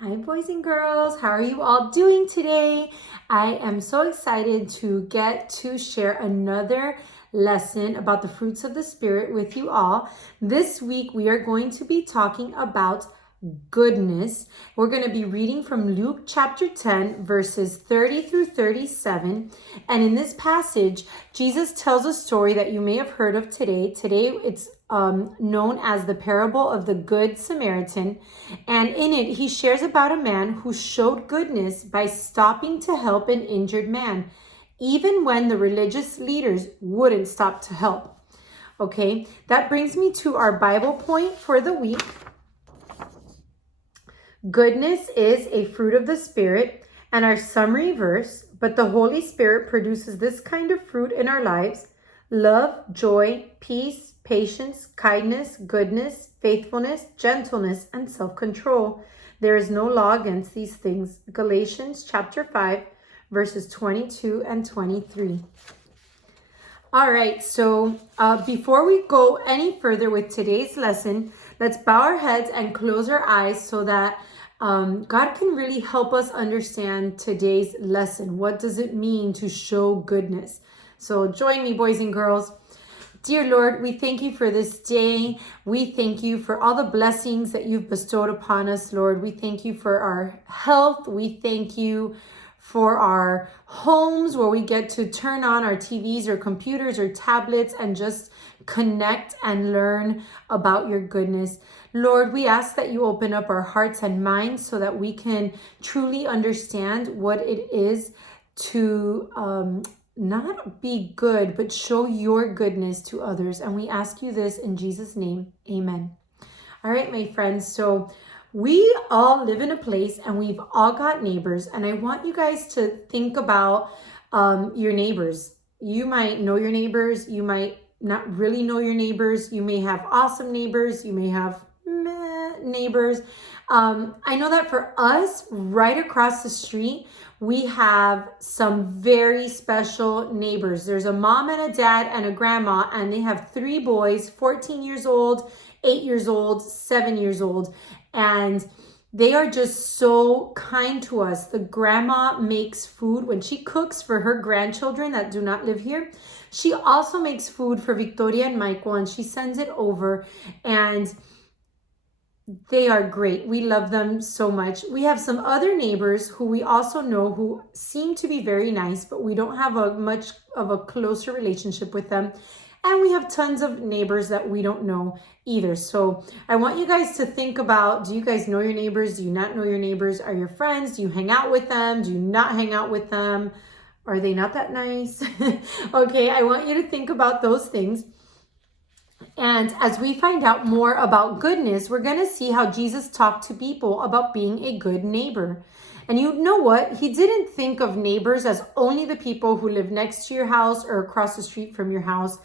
Hi, boys and girls. How are you all doing today? I am so excited to get to share another lesson about the fruits of the Spirit with you all. This week, we are going to be talking about goodness. We're going to be reading from Luke chapter 10, verses 30 through 37. And in this passage, Jesus tells a story that you may have heard of today. Today, it's known as the parable of the Good Samaritan. And in it, he shares about a man who showed goodness by stopping to help an injured man, even when the religious leaders wouldn't stop to help. Okay, that brings me to our Bible point for the week. Goodness is a fruit of the Spirit, and our summary verse, but the Holy Spirit produces this kind of fruit in our lives: love, joy, peace, patience, kindness, goodness, faithfulness, gentleness, and self-control. There is no law against these things. Galatians chapter 5, verses 22 and 23. All right, so before we go any further with today's lesson, let's bow our heads and close our eyes so that God can really help us understand today's lesson. What does it mean to show goodness? So join me, boys and girls. Dear Lord, we thank you for this day. We thank you for all the blessings that you've bestowed upon us, Lord. We thank you for our health. We thank you for our homes where we get to turn on our TVs or computers or tablets and just connect and learn about your goodness. Lord, we ask that you open up our hearts and minds so that we can truly understand what it is to not be good, but show your goodness to others. And we ask you this in Jesus' name. Amen. All right, my friends. So we all live in a place and we've all got neighbors. And I want you guys to think about your neighbors. You might know your neighbors. You might not really know your neighbors. You may have awesome neighbors. You may have meh neighbors. I know that for us, right across the street, we have some very special neighbors. There's a mom and a dad and a grandma, and they have 3 boys, 14 years old, 8 years old, 7 years old. And they are just so kind to us. The grandma makes food when she cooks for her grandchildren that do not live here. She also makes food for Victoria and Michael, and she sends it over. And they are great. We love them so much. We have some other neighbors who we also know who seem to be very nice, but we don't have a much of a closer relationship with them. And we have tons of neighbors that we don't know either. So I want you guys to think about, do you guys know your neighbors? Do you not know your neighbors? Are your friends? Do you hang out with them? Do you not hang out with them? Are they not that nice? Okay, I want you to think about those things. And as we find out more about goodness, we're going to see how Jesus talked to people about being a good neighbor. And you know what? He didn't think of neighbors as only the people who live next to your house or across the street from your house.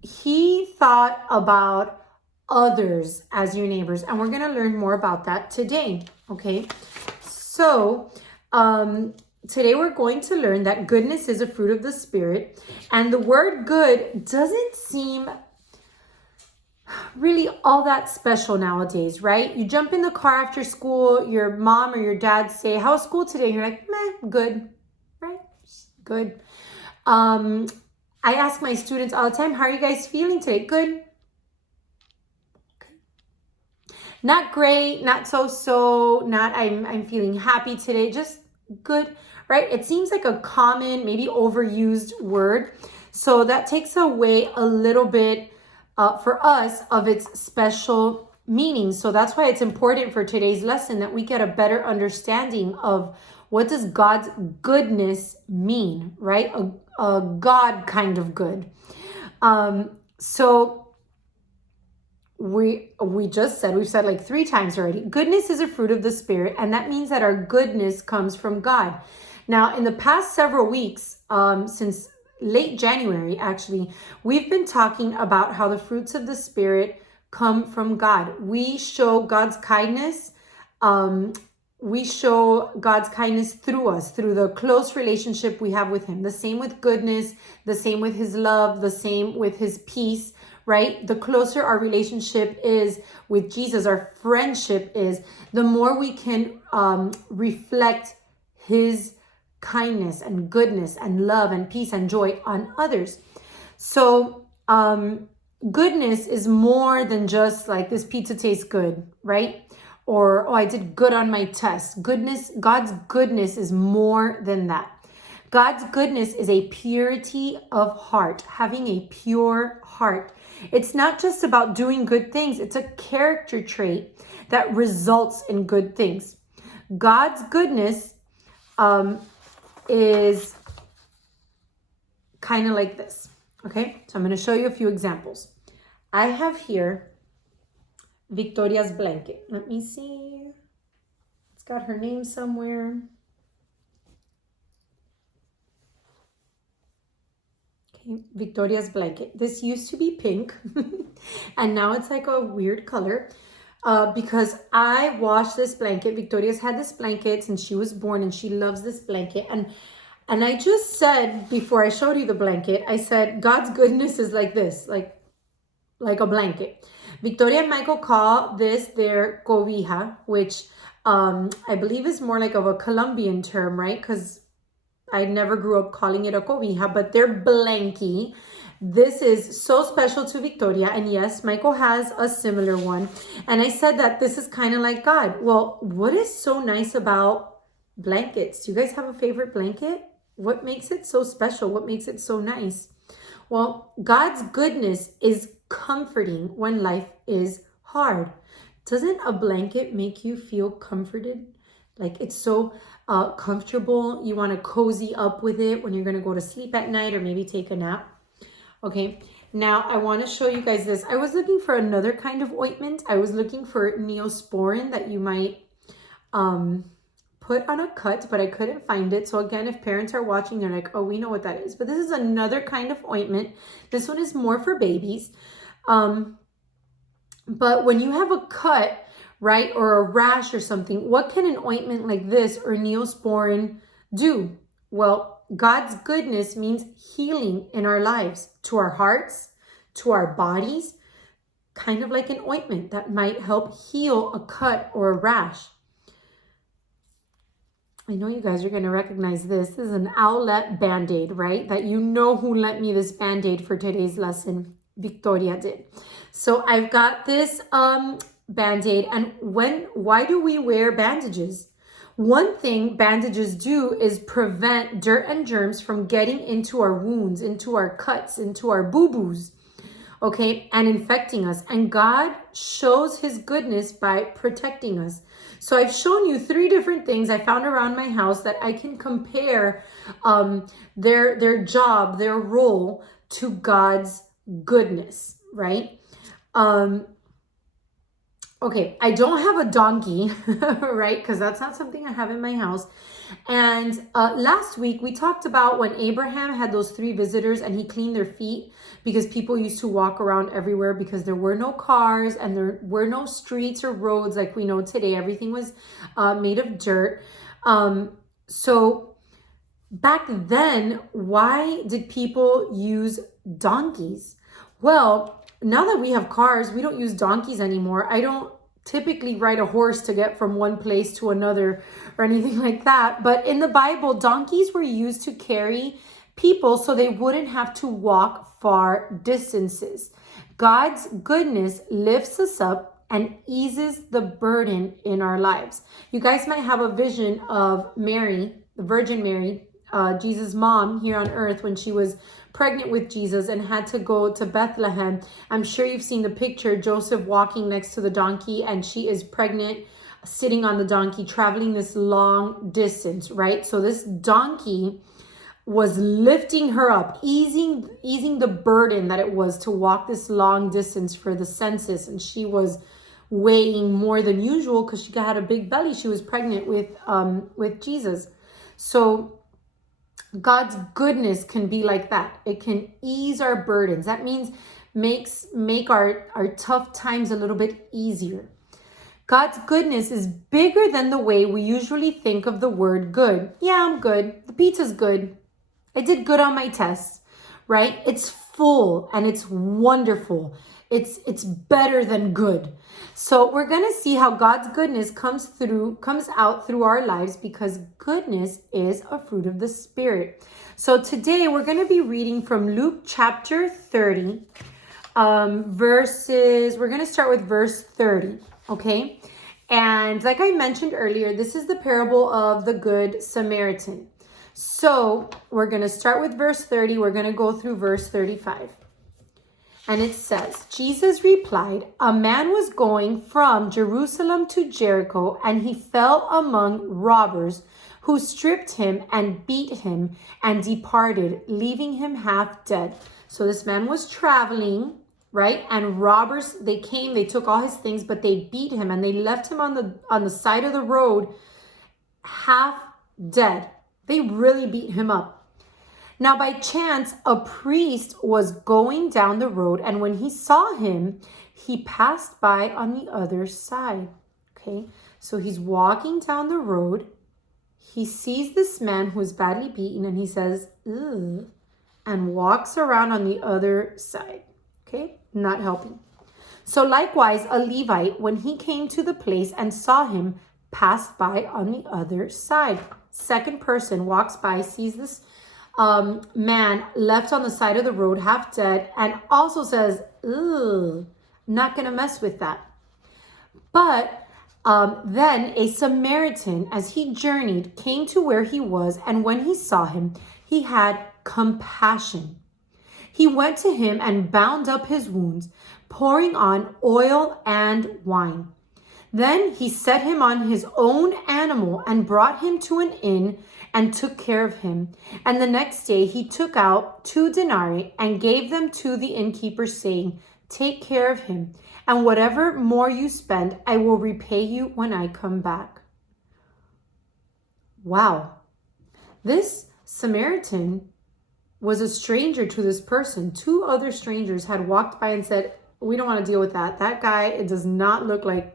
He thought about others as your neighbors. And we're going to learn more about that today. Okay. So, today we're going to learn that goodness is a fruit of the Spirit, and the word good doesn't seem really all that special nowadays, right? You jump in the car after school, your mom or your dad say, "How's school today?" You're like, "Meh, good," right? Good. I ask my students all the time, "How are you guys feeling today?" Good. Not great, not so, not I'm feeling happy today, just good, right? It seems like a common, maybe overused word. So that takes away a little bit for us of its special meaning. So that's why it's important for today's lesson that we get a better understanding of what does God's goodness mean, right? A God kind of good. So we've said like 3 times already, goodness is a fruit of the Spirit, and that means that our goodness comes from God. Now, in the past several weeks, since late January, actually, we've been talking about how the fruits of the Spirit come from God. We show God's kindness. We show God's kindness through us, through the close relationship we have with Him. The same with goodness, the same with His love, the same with His peace, right? The closer our relationship is with Jesus, our friendship is, the more we can reflect his kindness and goodness and love and peace and joy on others. So goodness is more than just like, this pizza tastes good, right? Or, oh, I did good on my test. Goodness, God's goodness is more than that. God's goodness is a purity of heart, having a pure heart. It's not just about doing good things. It's a character trait that results in good things. God's goodness is kind of like this. Okay, so I'm going to show you a few examples. I have here Victoria's blanket. Let me see. It's got her name somewhere. Okay, Victoria's blanket. This used to be pink and now it's like a weird color because I washed this blanket. Victoria's had this blanket since she was born and she loves this blanket. And I just said, before I showed you the blanket, I said, God's goodness is like this, like a blanket. Victoria and Michael call this their cobija, which I believe is more like of a Colombian term, right? Because I never grew up calling it a cobija, but they're blankie. This is so special to Victoria. And yes, Michael has a similar one. And I said that this is kind of like God. Well, what is so nice about blankets? Do you guys have a favorite blanket? What makes it so special? What makes it so nice? Well, God's goodness is comforting when life is hard. Doesn't a blanket make you feel comforted? Like it's so comfortable. You want to cozy up with it when you're going to go to sleep at night or maybe take a nap. Okay, now I want to show you guys this. I was looking for another kind of ointment. I was looking for Neosporin that you might put on a cut, but I couldn't find it. So again, if parents are watching, they're like, oh, we know what that is. But this is another kind of ointment. This one is more for babies. But when you have a cut, right, or a rash or something, what can an ointment like this or Neosporin do? Well, God's goodness means healing in our lives, to our hearts, to our bodies, kind of like an ointment that might help heal a cut or a rash. I know you guys are going to recognize this. This is an Owlet Band-Aid, right? That you know who lent me this Band-Aid for today's lesson. Victoria did. So I've got this Band-Aid. And why do we wear bandages? One thing bandages do is prevent dirt and germs from getting into our wounds, into our cuts, into our boo-boos, okay, and infecting us. And God shows his goodness by protecting us. So I've shown you 3 different things I found around my house that I can compare their job, their role to God's goodness, right? Okay, I don't have a donkey, right? Because that's not something I have in my house. And last week we talked about when Abraham had those 3 visitors and he cleaned their feet because people used to walk around everywhere because there were no cars and there were no streets or roads like we know today. Everything was made of dirt. So back then, why did people use donkeys? Well, now that we have cars, we don't use donkeys anymore. I don't typically ride a horse to get from one place to another or anything like that. But in the Bible, donkeys were used to carry people so they wouldn't have to walk far distances. God's goodness lifts us up and eases the burden in our lives. You guys might have a vision of Mary, the Virgin Mary, Jesus' mom here on earth when she was pregnant with Jesus and had to go to Bethlehem. I'm sure you've seen the picture, Joseph walking next to the donkey and she is pregnant, sitting on the donkey, traveling this long distance, right? So this donkey was lifting her up, easing the burden that it was to walk this long distance for the census. And she was weighing more than usual because she had a big belly. She was pregnant with Jesus. So God's goodness can be like that. It can ease our burdens. That means make our tough times a little bit easier. God's goodness is bigger than the way we usually think of the word good. Yeah, I'm good. The pizza's good. I did good on my tests, right? It's full and it's wonderful. It's better than good. So we're going to see how God's goodness comes out through our lives, because goodness is a fruit of the Spirit. So today we're going to be reading from Luke chapter 30, we're going to start with verse 30, okay? And like I mentioned earlier, this is the parable of the Good Samaritan. So we're going to start with verse 30. We're going to go through verse 35. And it says, Jesus replied, a man was going from Jerusalem to Jericho, and he fell among robbers who stripped him and beat him and departed, leaving him half dead. So this man was traveling, right? And robbers, they came, they took all his things, but they beat him and they left him on the side of the road, half dead. They really beat him up. Now, by chance, a priest was going down the road, and when he saw him, he passed by on the other side. Okay, so he's walking down the road. He sees this man who is badly beaten, and he says, ugh, and walks around on the other side. Okay, not helping. So likewise, a Levite, when he came to the place and saw him, passed by on the other side. Second person walks by, sees this man left on the side of the road, half dead, and also says, ugh, not gonna mess with that. But then a Samaritan, as he journeyed, came to where he was, and when he saw him, he had compassion. He went to him and bound up his wounds, pouring on oil and wine. Then he set him on his own animal and brought him to an inn and took care of him. And the next day he took out 2 denarii and gave them to the innkeeper, saying, take care of him, and whatever more you spend, I will repay you when I come back. Wow. This Samaritan was a stranger to this person. 2 other strangers had walked by and said, we don't want to deal with that. That guy, it does not look like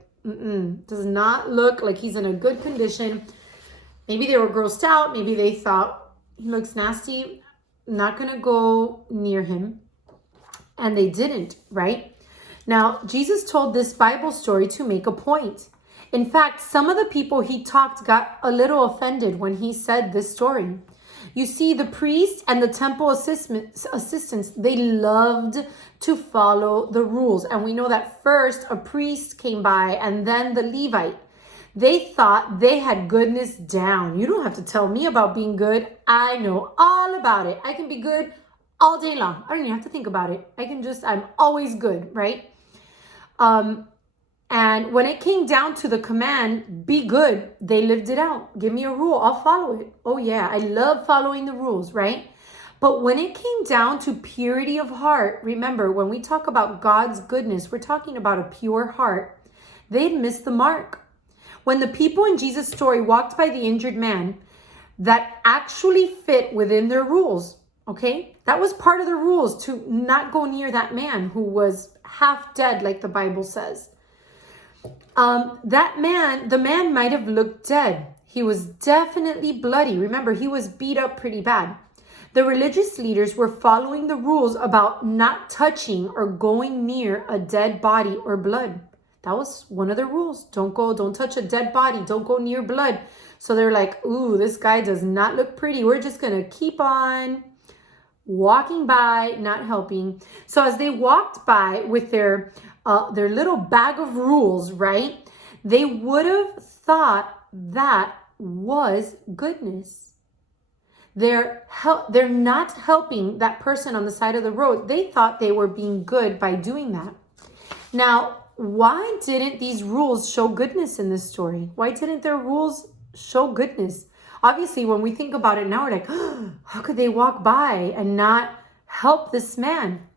he's in a good condition. Maybe they were grossed out. Maybe they thought he looks nasty. Not going to go near him. And they didn't, right? Now, Jesus told this Bible story to make a point. In fact, some of the people he talked got a little offended when he said this story. You see, the priest and the temple assistants, they loved to follow the rules. And we know that first a priest came by and then the Levite. They thought they had goodness down. You don't have to tell me about being good. I know all about it. I can be good all day long. I don't even have to think about it. I'm always good, right? And when it came down to the command, be good, they lived it out. Give me a rule, I'll follow it. Oh yeah, I love following the rules, right? But when it came down to purity of heart, remember, when we talk about God's goodness, we're talking about a pure heart. They'd missed the mark. When the people in Jesus' story walked by the injured man, that actually fit within their rules, okay? That was part of the rules, to not go near that man who was half dead, like the Bible says. The man might have looked dead. He was definitely bloody. Remember, he was beat up pretty bad. The religious leaders were following the rules about not touching or going near a dead body or blood. That was one of the rules. Don't touch a dead body. Don't go near blood. So they're like, ooh, this guy does not look pretty. We're just going to keep on walking by, not helping. So as they walked by with their little bag of rules, right? They would have thought that was goodness. They're not helping that person on the side of the road. They thought they were being good by doing that. Now, why didn't these rules show goodness in this story? Why didn't their rules show goodness? Obviously, when we think about it now, we're like, oh, how could they walk by and not help this man?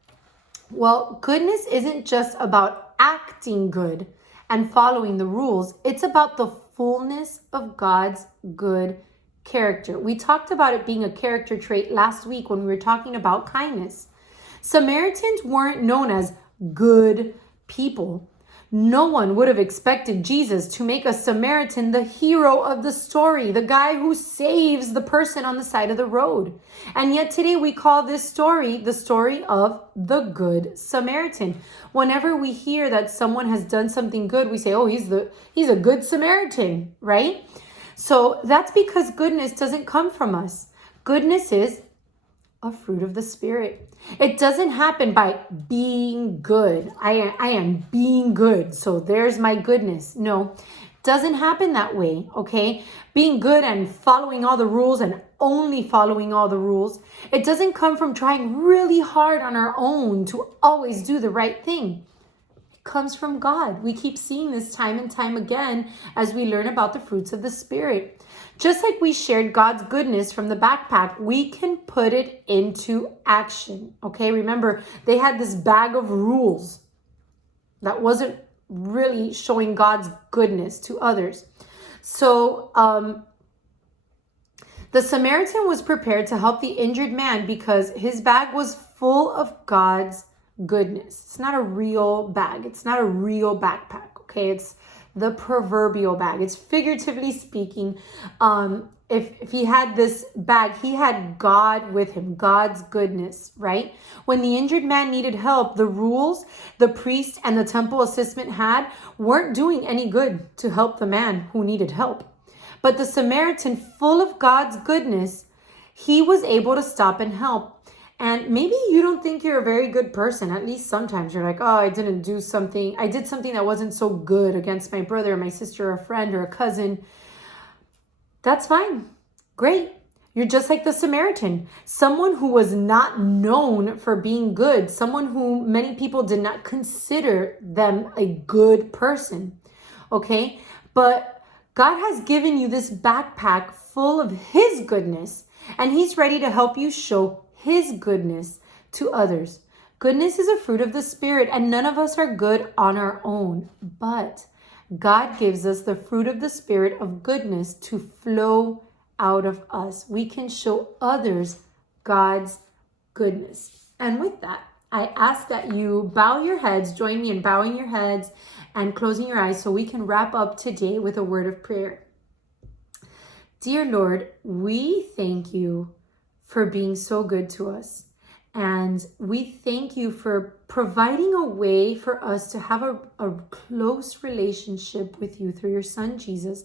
Well, goodness isn't just about acting good and following the rules. It's about the fullness of God's good character. We talked about it being a character trait last week when we were talking about kindness. Samaritans weren't known as good people. No one would have expected Jesus to make a Samaritan the hero of the story, the guy who saves the person on the side of the road. And yet today we call this story the story of the Good Samaritan. Whenever we hear that someone has done something good, we say, oh, he's a good Samaritan, right? So that's because goodness doesn't come from us. Goodness is a fruit of the Spirit. It doesn't happen by being good. I am being good, so there's my goodness. No, it doesn't happen that way, okay? Being good and following all the rules and only following all the rules, it doesn't come from trying really hard on our own to always do the right thing. It comes from God. We keep seeing this time and time again as we learn about the fruits of the Spirit. Just like we shared God's goodness from the backpack, we can put it into action. Okay, remember, they had this bag of rules that wasn't really showing God's goodness to others. So the Samaritan was prepared to help the injured man because his bag was full of God's goodness. It's not a real bag. It's not a real backpack. Okay, it's the proverbial bag. It's figuratively speaking. If he had this bag, he had God with him, God's goodness, right? When the injured man needed help, the rules the priest and the temple assistant had weren't doing any good to help the man who needed help. But the Samaritan, full of God's goodness, he was able to stop and help. And maybe you don't think you're a very good person. At least sometimes you're like, oh, I did something that wasn't so good against my brother, my sister, a friend, or a cousin. That's fine. Great. You're just like the Samaritan, someone who was not known for being good, someone who many people did not consider them a good person. Okay? But God has given you this backpack full of His goodness, and He's ready to help you show His goodness to others. Goodness is a fruit of the Spirit, and none of us are good on our own. But God gives us the fruit of the Spirit of goodness to flow out of us. We can show others God's goodness. And with that, I ask that you bow your heads, join me in bowing your heads and closing your eyes so we can wrap up today with a word of prayer. Dear Lord, we thank you for being so good to us. And we thank you for providing a way for us to have a close relationship with you through your Son, Jesus,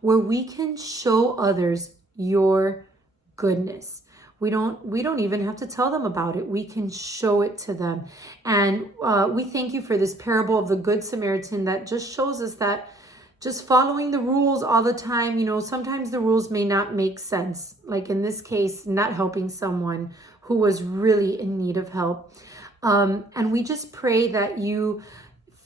where we can show others your goodness. We don't even have to tell them about it. We can show it to them. And we thank you for this parable of the Good Samaritan that just shows us that just following the rules all the time, sometimes the rules may not make sense. Like in this case, not helping someone who was really in need of help. And we just pray that you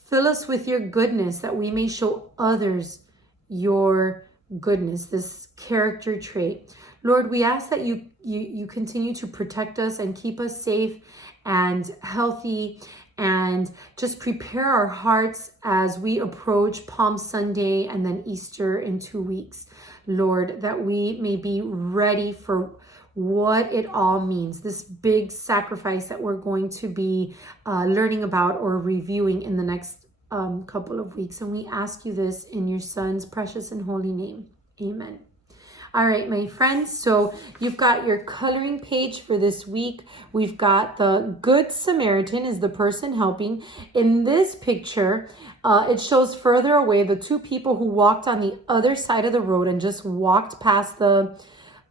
fill us with your goodness, that we may show others your goodness, this character trait. Lord, we ask that you continue to protect us and keep us safe and healthy, and just prepare our hearts as we approach Palm Sunday and then Easter in 2 weeks. Lord, that we may be ready for what it all means, this big sacrifice that we're going to be learning about or reviewing in the next couple of weeks. And we ask you this in your Son's precious and holy name. Amen. All right, my friends, so you've got your coloring page for this week. We've got the Good Samaritan is the person helping. In this picture, it shows further away the two people who walked on the other side of the road and just walked past the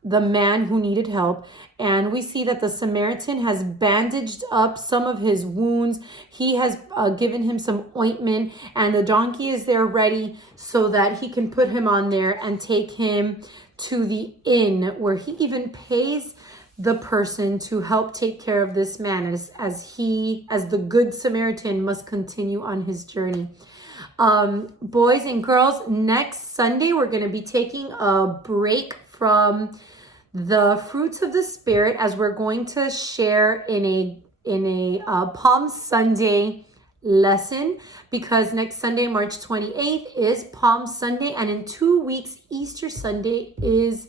man who needed help. And we see that the Samaritan has bandaged up some of his wounds. He has given him some ointment, and the donkey is there ready so that he can put him on there and take him to the inn, where he even pays the person to help take care of this man as the Good Samaritan must continue on his journey. Boys and girls, next Sunday we're going to be taking a break from the fruits of the Spirit, as we're going to share in a Palm Sunday lesson, because next Sunday, March 28th, is Palm Sunday, and in 2 weeks, Easter Sunday is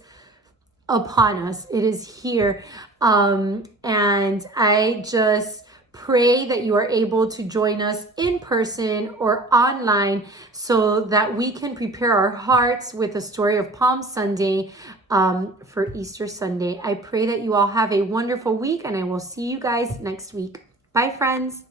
upon us. It is here. And I just Pray that you are able to join us in person or online so that we can prepare our hearts with the story of Palm Sunday for Easter Sunday. I pray that you all have a wonderful week, and I will see you guys next week. Bye, friends.